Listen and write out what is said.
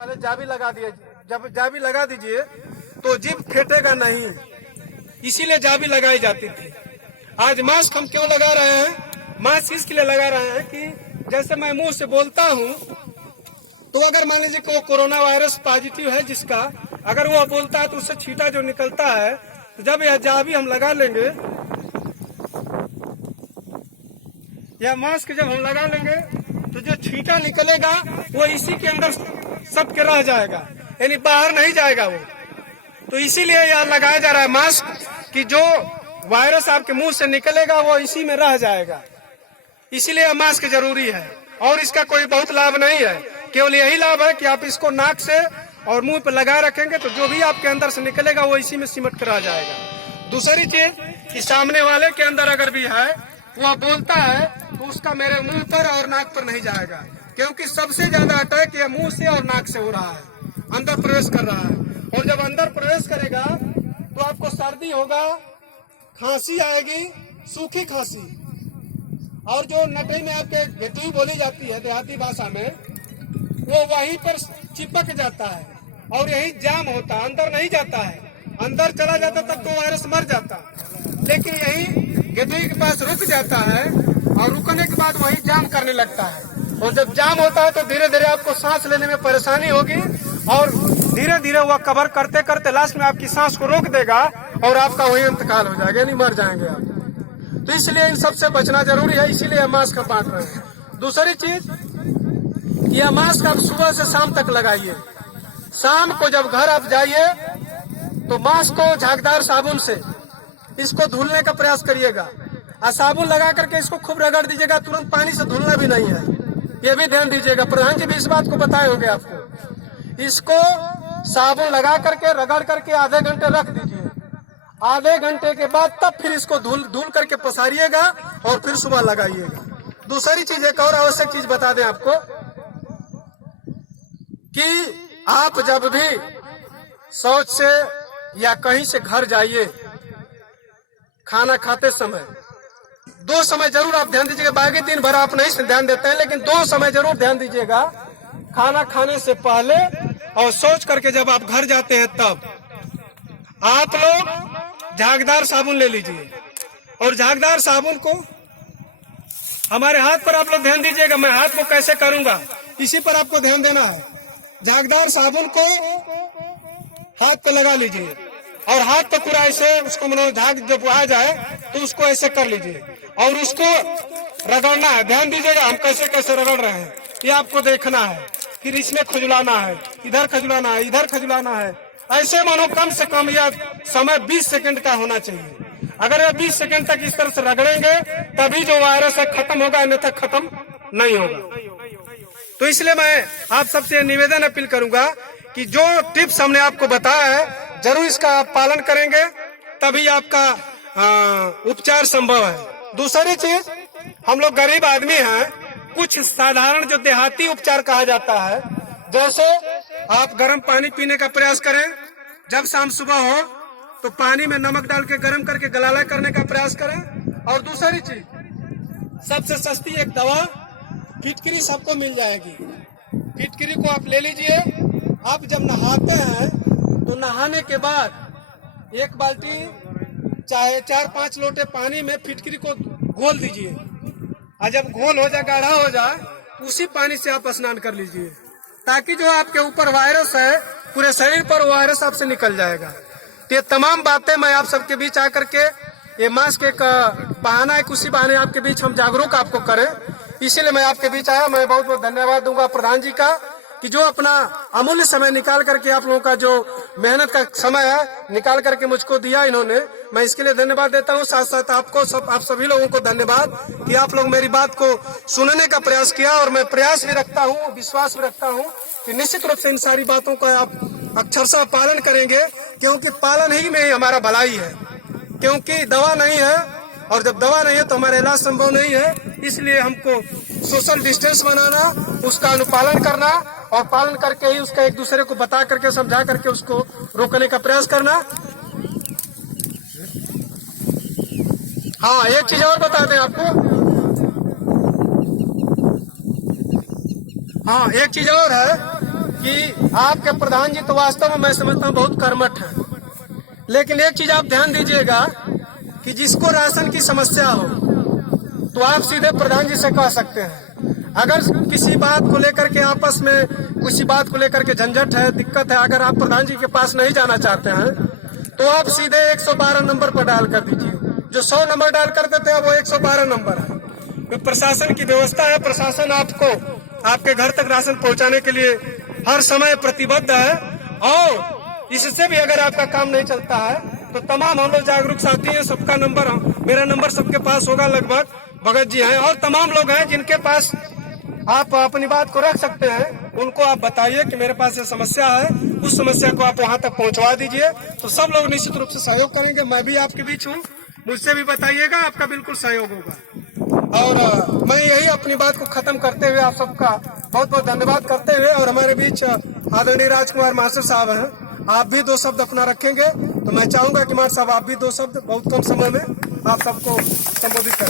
पहले जाबी लगा दिए, जब जाबी लगा दीजिए तो जीभ फेंटेगा नहीं, इसीलिए जाबी लगाई जाती थी। आज मास्क हम क्यों लगा रहे हैं? मास्क इसके लिए लगा रहे हैं कि जैसे मैं मुंह से बोलता हूं तो अगर मान लीजिए कि वो कोरोना वायरस पॉजिटिव है जिसका, अगर वो बोलता है तो उससे छींटा जो निकलता है, तो जब यह जाबी हम लगा लेंगे, यह मास्क जब हम लगा लेंगे तो जो छींटा निकलेगा वो इसी के अंदर सब के रह जाएगा, यानी बाहर नहीं जाएगा वो। तो इसीलिए यह लगाया जा रहा है मास्क कि जो वायरस आपके मुंह से निकलेगा वो इसी में रह जाएगा, इसीलिए यह मास्क जरूरी है। और इसका कोई बहुत लाभ नहीं है, केवल यही लाभ है कि आप इसको नाक से और मुंह पर लगा रखेंगे तो जो भी आपके अंदर से निकलेगा वो इसी में सिमट कर रह जाएगा। दूसरी चीज कि सामने वाले के अंदर अगर भी है वो बोलता है तो उसका मेरे मुंह पर और नाक पर नहीं जाएगा, क्योंकि सबसे ज्यादा अटैक यह मुंह से और नाक से हो रहा है, अंदर प्रवेश कर रहा है। और जब अंदर प्रवेश करेगा तो आपको सर्दी होगा, खांसी आएगी, सूखी खांसी, और जो नटई में आपके घेटुई बोली जाती है देहाती भाषा में, वो वहीं पर चिपक जाता है और यही जाम होता है, अंदर नहीं जाता है। अंदर चला जाता तब तो वायरस मर जाता, लेकिन यही घेटुई के पास रुक जाता है और रुकने के बाद वही जाम करने लगता है। और जब जाम होता है तो धीरे धीरे आपको सांस लेने में परेशानी होगी और धीरे धीरे वह कवर करते करते लास्ट में आपकी सांस को रोक देगा और आपका वही इंतकाल हो जाएगा, यानी मर जाएंगे आप। तो इसलिए इन सबसे बचना जरूरी है, इसीलिए मास्क बांट रहे हैं। दूसरी चीज, यह मास्क आप सुबह से शाम तक लगाइए। शाम को जब घर आप जाइए तो मास्क को झागदार साबुन से इसको धुलने का प्रयास करिएगा, और साबुन लगा करके इसको खूब रगड़ दीजिएगा, तुरंत पानी से धुलना भी नहीं है, ये भी ध्यान दीजिएगा। प्रधान जी भी इस बात को बताए होंगे आपको। इसको साबुन लगा करके रगड़ करके आधे घंटे रख दीजिए, आधे घंटे के बाद तब फिर इसको धुल करके पसारिएगा और फिर सुबह लगाइएगा। दूसरी चीज, एक और आवश्यक चीज बता दें आपको कि आप जब भी शौच से या कहीं से घर जाइए, खाना खाते समय 2 समय जरूर आप ध्यान दीजिएगा। बाकी दिन भर आप नहीं ध्यान देते हैं, लेकिन 2 समय जरूर ध्यान दीजिएगा। खाना खाने से पहले और सोच करके जब आप घर जाते हैं तब आप लोग झागदार साबुन ले लीजिए, और झागदार साबुन को हमारे हाथ पर आप लोग ध्यान दीजिएगा। मैं हाथ को कैसे करूंगा इसी पर आपको ध्यान देना है। झागदार साबुन को हाथ पे लगा लीजिए और हाथ पे पूरा ऐसे उसको झाग जब आ जाए तो उसको ऐसे कर लीजिए और उसको रगड़ना है। ध्यान दीजिएगा हम कैसे कैसे रगड़ रहे हैं, ये आपको देखना है। फिर इसमें खुजलाना है, इधर खुजलाना है, इधर खुजलाना है। ऐसे मानो कम से कम यह समय 20 सेकंड का होना चाहिए। अगर यह 20 सेकंड तक इस तरह से रगड़ेंगे तभी जो वायरस है खत्म होगा, अन्यथा खत्म नहीं होगा। तो इसलिए मैं आप सबसे निवेदन अपील करूंगा कि जो टिप्स हमने आपको बताया है जरूर इसका आप पालन करेंगे, तभी आपका उपचार संभव है। दूसरी चीज, हम लोग गरीब आदमी हैं, कुछ साधारण जो देहाती उपचार कहा जाता है, जैसे आप गर्म पानी पीने का प्रयास करें। जब शाम सुबह हो तो पानी में नमक डाल के गर्म करके गलाला करने का प्रयास करें। और दूसरी चीज, सबसे सस्ती एक दवा फिटकरी सबको मिल जाएगी, फिटकरी को आप ले लीजिए। आप जब नहाते हैं तो नहाने के बाद 1 बाल्टी चाहे 4-5 लोटे पानी में फिटकरी को घोल दीजिए, और जब घोल हो जाए, गाढ़ा हो जाए, उसी पानी से आप स्नान कर लीजिए, ताकि जो आपके ऊपर वायरस है पूरे शरीर पर वायरस आपसे निकल जाएगा। तो ये तमाम बातें मैं आप सबके बीच आकर के, ये मास्क एक बहाना है, उसी बहाने आपके बीच हम जागरूक आपको करें, इसीलिए मैं आपके बीच आया। मैं बहुत बहुत धन्यवाद दूंगा प्रधान जी का कि जो अपना अमूल्य समय निकाल करके आप लोगों का जो मेहनत का समय है निकाल करके मुझको दिया इन्होंने, मैं इसके लिए धन्यवाद देता हूँ। साथ साथ आपको आप सभी लोगों को धन्यवाद कि आप लोग मेरी बात को सुनने का प्रयास किया, और मैं प्रयास भी रखता हूँ, विश्वास भी रखता हूँ कि निश्चित रूप से इन सारी बातों का आप अक्षरशः पालन करेंगे, क्योंकि पालन ही में हमारा भलाई है। क्योंकि दवा नहीं है, और जब दवा नहीं है तो हमारा इलाज संभव नहीं है। इसलिए हमको सोशल डिस्टेंस बनाना, उसका अनुपालन करना, और पालन करके ही उसका एक दूसरे को बता करके समझा करके उसको रोकने का प्रयास करना। हाँ, एक चीज और बता दें आपको, हाँ एक चीज और है कि आपके प्रधान जी तो वास्तव में मैं समझता हूँ बहुत कर्मठ हैं, लेकिन एक चीज आप ध्यान दीजिएगा कि जिसको राशन की समस्या हो तो आप सीधे प्रधान जी से कह सकते हैं। अगर किसी बात को लेकर के आपस में किसी बात को लेकर के झंझट है, दिक्कत है, अगर आप प्रधान जी के पास नहीं जाना चाहते हैं तो आप सीधे 112 नंबर पर डायल कर दीजिए। जो 100 नंबर डायल करते थे वो 112 नंबर है। तो प्रशासन की व्यवस्था है, प्रशासन आपको आपके घर तक राशन पहुंचाने के लिए हर समय प्रतिबद्ध है। और इससे भी अगर आपका काम नहीं चलता है तो तमाम हम लोग जागरूक साथी हैं, सबका नंबर, मेरा नंबर सबके पास होगा लगभग, भगत जी हैं और तमाम लोग हैं जिनके पास आप अपनी बात को रख सकते हैं। उनको आप बताइए कि मेरे पास ये समस्या है, उस समस्या को आप वहां तक पहुंचवा दीजिए, तो सब लोग निश्चित रूप से सहयोग करेंगे। मैं भी आपके बीच हूँ, मुझसे भी बताइएगा, आपका बिल्कुल सहयोग होगा। और मैं यही अपनी बात को खत्म करते हुए आप सबका बहुत बहुत धन्यवाद करते हुए, और हमारे बीच आदरणीय राजकुमार मास्टर साहब हैं, आप भी 2 शब्द अपना रखेंगे तो मैं चाहूंगा कि मास्टर साहब आप भी 2 शब्द बहुत कम समय में आप सबको संबोधित करें।